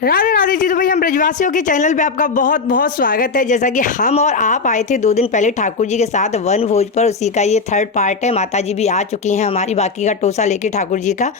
राधे राधे जी। तो भाई हम ब्रजवासियों के चैनल पे आपका बहुत बहुत स्वागत है। जैसा कि हम और आप आए थे 2 दिन पहले ठाकुर जी के साथ वन भोज पर, उसी का ये थर्ड पार्ट है। माता जी भी आ चुकी हैं हमारी, बाकी का टोसा लेके ठाकुर जी का,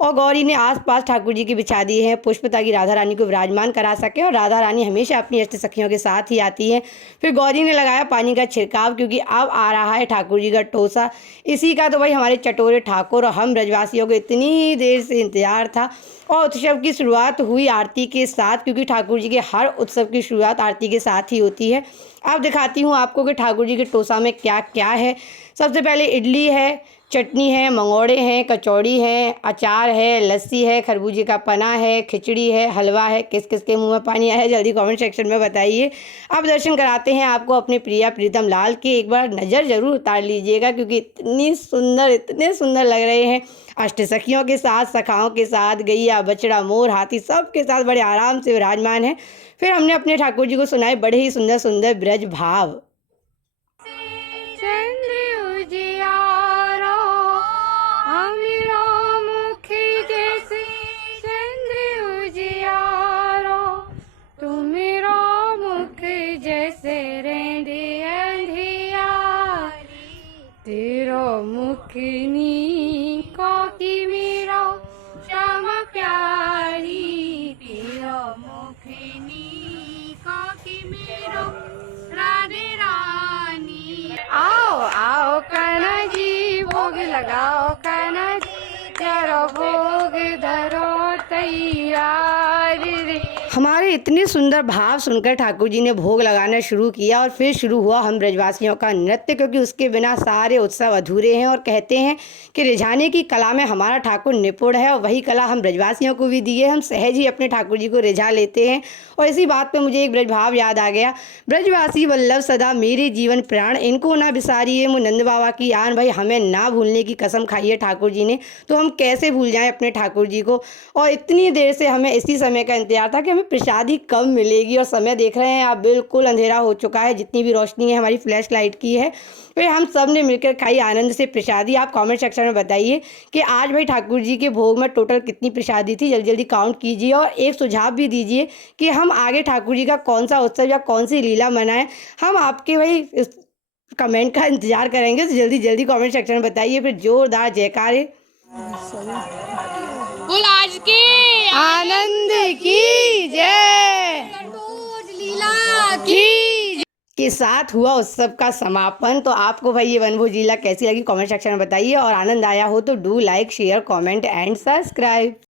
और गौरी ने आसपास ठाकुर जी की बिछा दी है पुष्प ताकि राधा रानी को विराजमान करा सके। और राधा रानी हमेशा अपनी अष्ट सखियों के साथ ही आती है। फिर गौरी ने लगाया पानी का छिड़काव, क्योंकि अब आ रहा है ठाकुर जी का टोसा। इसी का तो भाई हमारे चटोरे ठाकुर और हम ब्रजवासियों को इतनी देर से इंतजार था। और उत्सव की शुरुआत हुई आरती के साथ, क्योंकि ठाकुर जी के हर उत्सव की शुरुआत आरती के साथ ही होती है। अब दिखाती हूँ आपको कि ठाकुर जी के टोसा में क्या क्या है। सबसे पहले इडली है, चटनी है, मंगोड़े हैं, कचौड़ी है, अचार है, लस्सी है, खरबूजे का पना है, खिचड़ी है, हलवा है। किस किस के मुंह में पानी आया है जल्दी कमेंट सेक्शन में बताइए। अब दर्शन कराते हैं आपको अपने प्रिया प्रीतम लाल के। एक बार नज़र ज़रूर उतार लीजिएगा, क्योंकि इतने सुंदर लग रहे हैं। अष्ट सखियों के साथ, सखाओं के साथ, गैया बछड़ा मोर हाथी सब के साथ बड़े आराम से विराजमान है। फिर हमने अपने ठाकुर जी को सुनाए बड़े ही सुंदर सुंदर ब्रज भाव। तेरो मुखनी को की मेरो श्यामा प्यारी, तेरो मुखनी को की मेरो राधे रानी। आओ आओ कान्हा जी भोग लगाओ, कान्हा जी जरो भोग धरो तैयार रे। हमारे इतने सुंदर भाव सुनकर ठाकुर जी ने भोग लगाना शुरू किया, और फिर शुरू हुआ हम ब्रजवासियों का नृत्य, क्योंकि उसके बिना सारे उत्सव अधूरे हैं। और कहते हैं कि रिझाने की कला में हमारा ठाकुर निपुण है, और वही कला हम ब्रजवासियों को भी दी है। हम सहज ही अपने ठाकुर जी को रिझा लेते हैं। और इसी बात पर मुझे एक ब्रज भाव याद आ गया। ब्रजवासी वल्लभ सदा मेरे जीवन प्राण, इनको ना बिसारिए मु नंद बाबा की आन। भाई हमें ना भूलने की कसम खाई है ठाकुर जी ने, तो हम कैसे भूल जाएं अपने ठाकुर जी को। और इतनी देर से हमें इसी समय का इंतजार था कि हमें प्रसादी कब मिलेगी। और समय देख रहे हैं आप, बिल्कुल अंधेरा हो चुका है। जितनी भी रोशनी है हमारी फ्लैश लाइट की है। फिर हम सब ने मिलकर खाई आनंद से प्रसादी। आप कमेंट सेक्शन में बताइए कि आज भाई ठाकुर जी के भोग में टोटल कितनी प्रसादी थी। जल्दी जल्दी काउंट कीजिए, और एक सुझाव भी दीजिए कि हम आगे ठाकुर जी का कौन सा उत्सव या कौन सी लीला मनाएं। हम आपके भाई इस कमेंट का इंतजार करेंगे, तो जल्दी जल्दी कमेंट सेक्शन में बताइए। फिर जोरदार जयकारे बोल आज के आनंद की जय लीला की के साथ हुआ उत्सव का समापन। तो आपको भाई ये वनभोज लीला कैसी लगी कमेंट सेक्शन में बताइए, और आनंद आया हो तो do like share comment and subscribe.